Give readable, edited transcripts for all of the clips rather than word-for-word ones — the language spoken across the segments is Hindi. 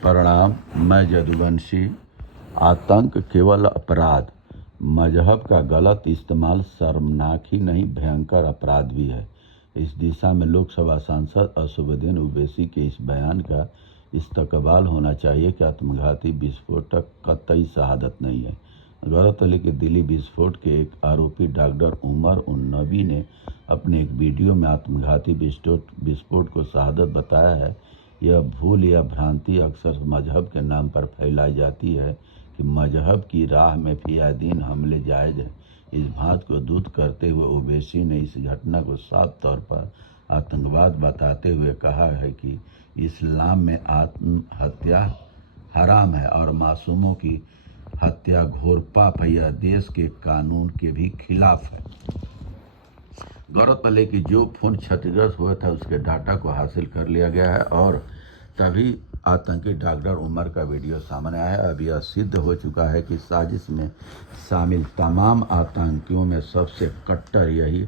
प्रणाम। मैं यदुवंशी। आतंक केवल अपराध, मजहब का गलत इस्तेमाल शर्मनाक ही नहीं भयंकर अपराध भी है। इस दिशा में लोकसभा सांसद असदुद्दीन ओवैसी के इस बयान का इस्तकबाल होना चाहिए कि आत्मघाती विस्फोटक कतई शहादत नहीं है। गौरतलब है कि दिल्ली विस्फोट के एक आरोपी डॉक्टर उमर उन नबी ने अपने एक वीडियो में आत्मघाती विस्फोट को शहादत बताया है। यह भूल या भ्रांति अक्सर मजहब के नाम पर फैलाई जाती है कि मजहब की राह में फियादीन हमले जायज़ हैं। इस बात को दूर करते हुए ओवैसी ने इस घटना को साफ तौर पर आतंकवाद बताते हुए कहा है कि इस्लाम में आत्महत्या हराम है और मासूमों की हत्या घोर पाप है। यह देश के कानून के भी खिलाफ है। गौरतलब है कि जो फोन क्षतिग्रस्त हुआ था उसके डाटा को हासिल कर लिया गया है और तभी आतंकी डॉक्टर उमर का वीडियो सामने आया। अब यह सिद्ध हो चुका है कि साजिश में शामिल तमाम आतंकियों में सबसे कट्टर यही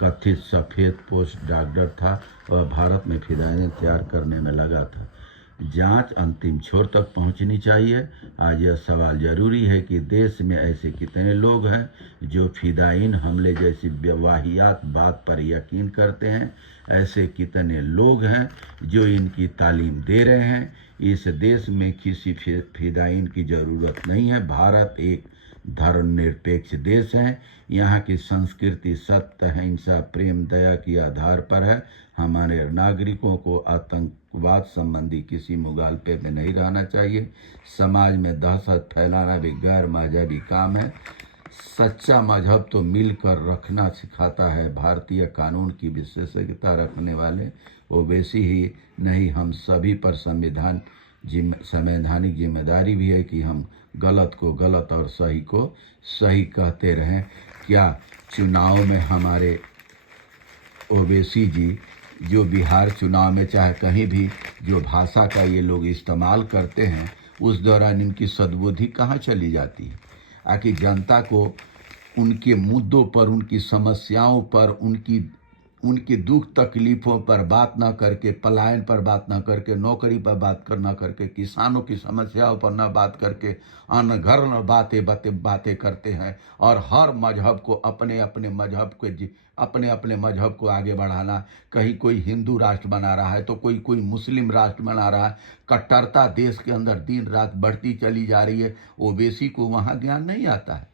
कथित सफ़ेद पोस्ट डॉक्टर था। वह भारत में फिदायें तैयार करने में लगा था। जांच अंतिम छोर तक पहुंचनी चाहिए। आज यह सवाल जरूरी है कि देश में ऐसे कितने लोग हैं जो फिदायीन हमले जैसी वाहियात बात पर यकीन करते हैं। ऐसे कितने लोग हैं जो इनकी तालीम दे रहे हैं। इस देश में किसी फिदायीन की ज़रूरत नहीं है। भारत एक धर्मनिरपेक्ष देश है। यहाँ की संस्कृति सत्य, अहिंसा, प्रेम, दया के आधार पर है। हमारे नागरिकों को आतंकवाद संबंधी किसी मुगालपे में नहीं रहना चाहिए। समाज में दहशत फैलाना भी गैर मजहबी काम है। सच्चा मजहब तो मिलकर रखना सिखाता है। भारतीय कानून की विशेषज्ञता रखने वाले ओवैसी ही नहीं, हम सभी पर संवैधानिक जिम्मेदारी भी है कि हम गलत को गलत और सही को सही कहते रहें। क्या चुनाव में हमारे ओवैसी जी जो बिहार चुनाव में चाहे कहीं भी जो भाषा का ये लोग इस्तेमाल करते हैं उस दौरान इनकी सद्बुद्धि कहाँ चली जाती है? आखिर जनता को उनके मुद्दों पर, उनकी समस्याओं पर, उनकी दुख तकलीफ़ों पर बात ना करके, पलायन पर बात ना करके, नौकरी पर बात ना करके, किसानों की समस्याओं पर ना बात करके अनगढ़ बातें करते हैं। और हर मजहब को अपने अपने मजहब को आगे बढ़ाना। कहीं कोई हिंदू राष्ट्र बना रहा है तो कोई मुस्लिम राष्ट्र बना रहा है। कट्टरता देश के अंदर दिन रात बढ़ती चली जा रही है। ओवैसी को वहाँ ज्ञान नहीं आता है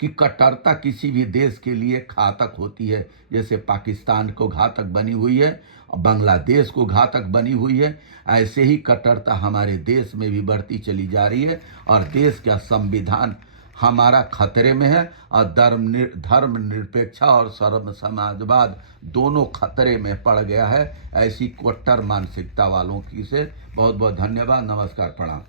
कि कट्टरता किसी भी देश के लिए घातक होती है। जैसे पाकिस्तान को घातक बनी हुई है, बांग्लादेश को घातक बनी हुई है, ऐसे ही कट्टरता हमारे देश में भी बढ़ती चली जा रही है। और देश का संविधान हमारा खतरे में है और धर्मनिरपेक्षता और समाजवाद दोनों खतरे में पड़ गया है। ऐसी कट्टर मानसिकता वालों की से बहुत बहुत धन्यवाद। नमस्कार, प्रणाम।